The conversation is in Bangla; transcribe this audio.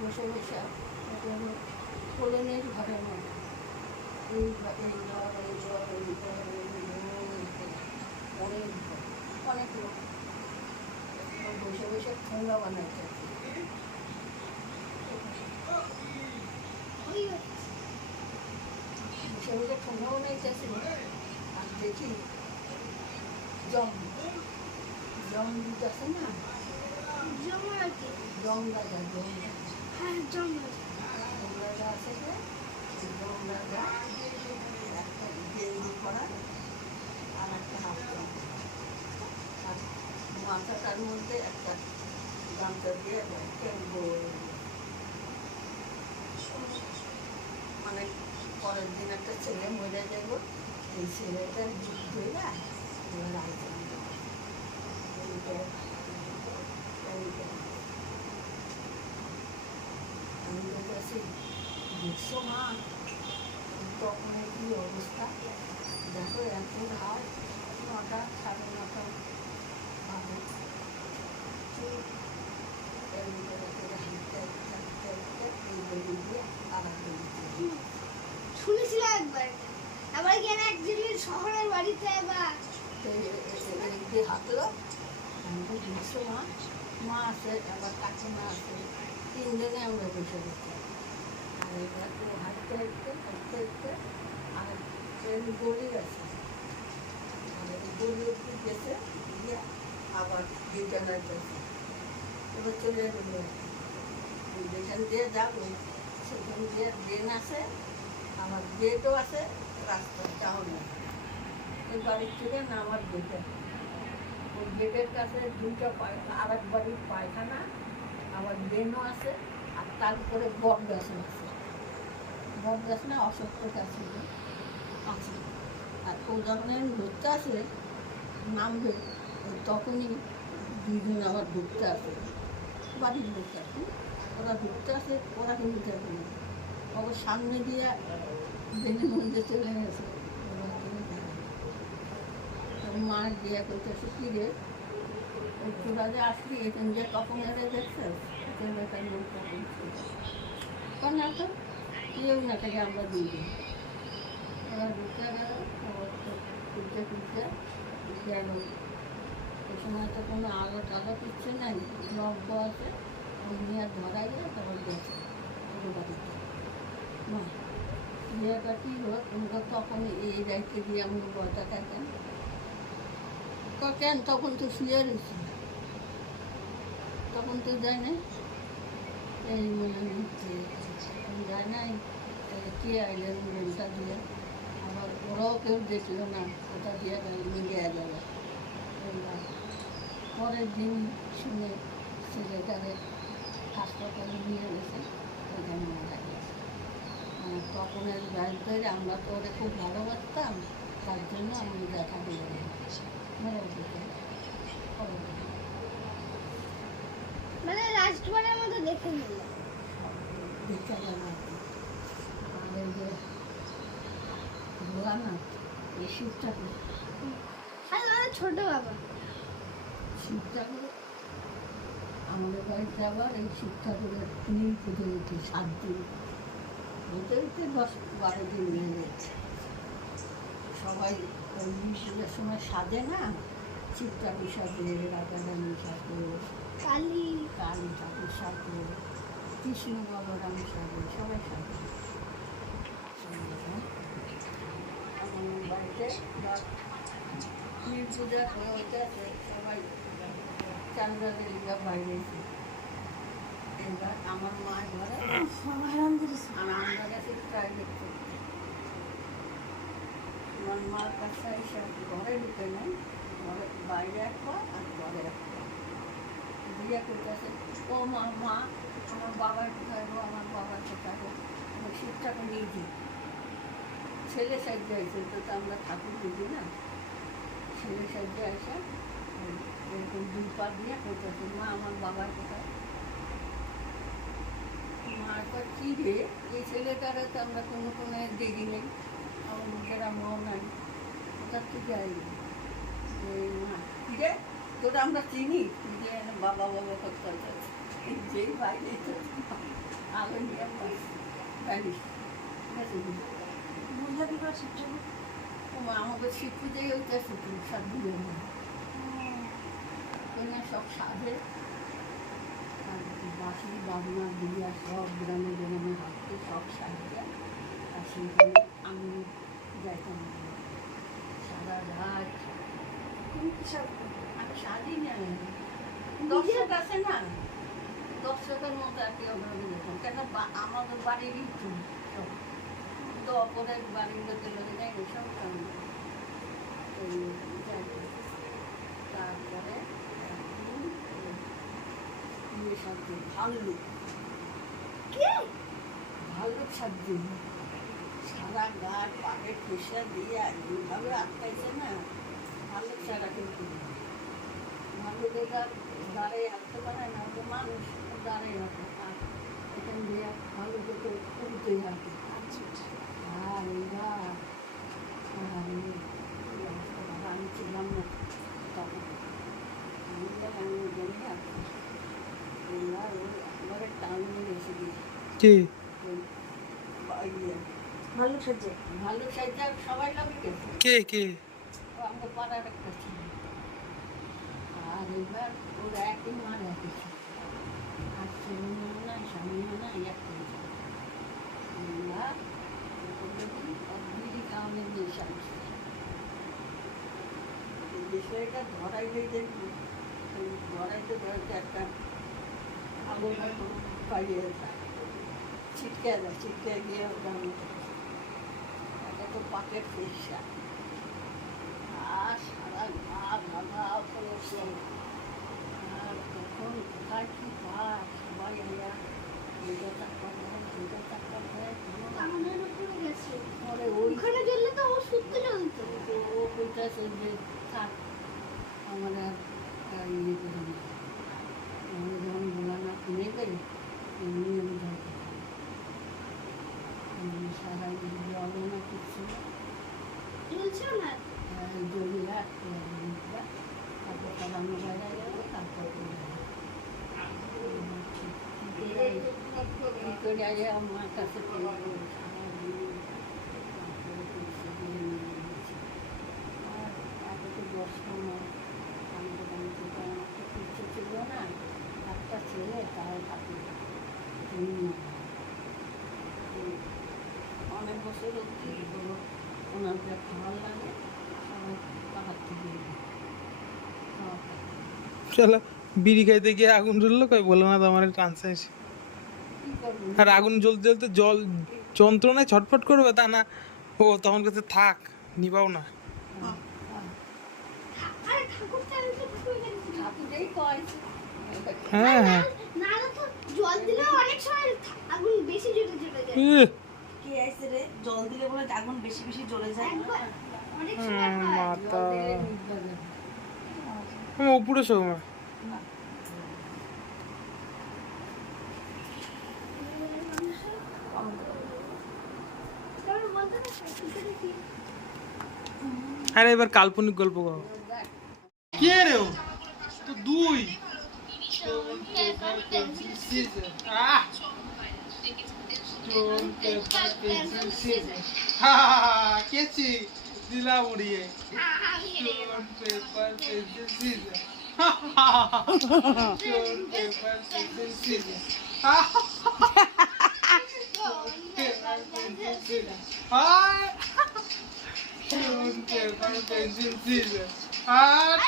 বসে বসে কলোনির ঘরের মধ্যে এই ঘর এই ঘর এই ঘর এই ঘর অনেক ঘর অনেক লোক বসে বসে ঠোঙ্গা বানাইতে বসে বসে ঠোঙ্গা বানাইতেছিল আর দেখি জম জম দিতেছে না জম গাছা জম গাছা জম গাছা আছে জম গাছা একটা গেঞ্জি করা আর একটা হাফ জম আর মাথাটার মধ্যে একটা গামছা দিয়ে মানে পরের দিন একটা ছেলে মরে যাব এই ছেলেটার যুগ ধরে এবার আইতাম আমি বলতেছি দেখছো মা তখন কি অবস্থা দেখো এখন হার 9টা 9:30 হবে শুনেছিল একবার আবার কেন একজনের শহরের বাড়িতে আবার হাঁটলো দেখছো মা মা আছে আবার কাকিমা আছে 3জনে আমরা বসে বসে আর এবার তো হাঁটতে হাঁটতে হাঁটতে হাঁটতে আর ট্রেন গড়ি আছে আর গড়ি অব্দি গেছে গিয়ে আবার গিটানার গেছে এবার চলে গেলো যেখান দিয়ে যাবো সেখান দিয়ে ড্রেন আছে আমার গেটও আছে রাস্তাটাও নেই ওই বাড়ির থেকে না আমার গেটে ওই গেটের কাছে 2টা আর এক বাড়ির পায়খানা আবার ড্রেনও আছে আর তারপরে বট গাছ আছে বট গাছ না অসত্য গাছ আছে আর ও যখন ঘুরতে আসলে নামবে তখনই 2জন আবার ঢুকতে আসে বাড়ির লোক আছে ওরা ঢুকতে আসে ওরা কিন্তু যাবে না ওর সামনে দিয়ে বেনের মধ্যে চলে গেছে মা গিয়া করতেছে কি রে ওই তোরা যে আসলি এখান দিয়ে কখন এলে দেখছে কখন না তো কেউ না থেকে আমরা দিয়ে দিই ওরা ঢুকে গেল খুঁজতে খুঁজতে গেল ওই সময় তো কোনো আলো টালো কিচ্ছে নাই লব্ধ আছে ওই নিয়ে ধরাইলে তারপর গেছে ওদের বাড়িতে না বিয়েটা কী হলো তোমরা তখন এই রাইতে দিয়ে আমি বয়টা থাকেন কেন তখন তো শুয়ে রয়েছি তখন তো যায় না এই মনে হচ্ছে যায় নাই কে আইলেন রুমটা দিয়ে আবার ওরাও কেউ দেখলো না ওটা দিয়ে মিলিয়ে গেল পরের দিন শুনে ছেলেটারে হাসপাতালে নিয়ে গেছে ওইখানে মারা গেছে মানে তখনের গাছ ধরে আমরা তো ওরে খুব ভালোবাসতাম তার জন্য আমি দেখা দিয়ে মরে যেতে মানে রাষ্ট্রবারের মতো দেখে নিল দেখতে গেল আমাদের যে ভোলানাথ এই শিব ঠাকুর ছোট বাবা শিব ঠাকুর আমাদের বাড়িতে আবার এই শিব ঠাকুরের নীল পুজো উঠে 7 দিন হতে হতে 10-12 দিন হয়ে গেছে সবাই ওই পুজোর সময় সাজে না শিব ঠাকুর সাজে রাধারানী সাজে কালী কালী ঠাকুর সাজে কৃষ্ণ বলরাম সাজে সবাই সাজে আমাদের বাড়িতে নীল পূজা হতে সবাই চান্দ্রাদের লিগা বাইরে এবার আমার মা ঘরে আর আমরা গেছি প্রাইভেট করতে আমার মার কাছে এসে ঘরে ঢুকে নেই ঘরে বাইরে একটা আর ঘরে একটা বিয়ে করতেছে ও মা মা আমার বাবার কোথায় গো আমার বাবার কোথায় গো আমার শিবটাকে নিয়ে দিই ছেলে সাহায্য হয়েছে তো আমরা ঠাকুর বুঝি না ছেলে সাহায্য এসে এরকম 2 পা দিয়ে করতেছে মা আমার বাবার কোথায় মার পর কী রে এই ছেলেটারে তো আমরা কোনো দেখি নেই আমার মুখের আমরাও নাই কোথার থেকে আইনি মা কী রে তোরা আমরা চিনি যে বাবা বাবা করতে যেই বাইরে আগে নিয়ে ব্যালিশ বেশি দিন বুঝা কি করে শিখছো? আমাকে শিখতেই ওইটা শিখি সব দিয়ে এনে সব সাজে আর বাসি বাবনা দিয়া সব গ্রামে গ্রামে হাঁটতে সব সাজিয়ে আর সেইখানে আমি যাইতাম সারা রাত তুমি কি সব আমি সাজি না দর্শক আছে না দর্শকের মতো আর কি ওভাবে যেতাম কেন আমাদের বাড়িরই তো সব তো অপরের বাড়ির লোকের লোকে যাই সব তারপরে ভাল্লুক কে? ভাল্লুক সবজি সারা গাছ পাকে খুশা দিয়ে এইভাবে আটকাইছে না ভাল্লুক ছাড়া কিন্তু ভাল্লুকের দাঁড়িয়ে আসতে পারে না তো মানুষ দাঁড়িয়ে আসে আর এখান দিয়ে ভাল্লুকে তো উঠতেই আসে আর এইবার আমি ছিলাম না তখন আমি জন্য এইবার ওই একবারে টাউনে এসে গেছি কি ভালো সাজে ভালো সাইজা সবাই লাগে গেছে কে আমাদের পাড়ার একটা ছিল আর এবার ওরা একই মার রেখেছে আর ছেলেমেয়ে না স্বামীও না এক করেছে বিড়ি কাউনের নেশা এই বিষয়টা ধরাই হয়ে দেখবি ধরাইতে ধরাইতে একটা আগুন পাইয়ে যায় ছিটকে যায় ছিটকে গিয়ে ওটা একটা তো পাকের পেশা আর সারা গা ভাঙা করেছে আর তখন কোথায় কি পায় সবাই আমরা দুটো চাক্কা হয় দুটো চাক্কা হয় আমাদের উপরে গেছে পরে ওই ওখানে গেলে তো ও সুত্তে জ্বলতো ও কইতাছে যে থাক আমার আর ইয়ে করে না আমি যখন গোলানা নেবে এমনি আমি ধরতে সারা জলে না কিছু জ্বলছে না জমিরা তারপর সাবান্ন বাইরে যাবে তারপর কী করে আমার কাছে ছিল না একটা ছেলে তাও থাকে অনেক বছর অব্দি ওনার খাবার লাগে সবাই পাহাড় থেকে চলো বিড়ি খাইতে গিয়ে আগুন জ্বললো কই বলো না তো আমার টানছে এসে কী করবো আর আগুন জ্বলতে জ্বলতে জল যন্ত্রণায় ছটফট করবে তা না ও তখন কাছে থাক নিবাও না আরে ঠাকুর চাইলে তো খুবই গেছে ঠাকুরেই কয় হ্যাঁ হ্যাঁ না তো জল দিলে অনেক সময় আগুন বেশি জোরে জ্বলে যায় কে আইছে রে জল দিলে বলে আগুন বেশি বেশি জ্বলে যায় একবার অনেক সময় হয় মাতা জল দিলে নিভবে না। উপরে সময় তারপর বলতে না সাইকেলটা দেখি আরে এবার কাল্পনিক গল্প করো কে রে ও তো দুই কেছি দিলাম উড়িয়ে paper pencil scissor paper pencil scissor paper pencil scissor paper pencil caesar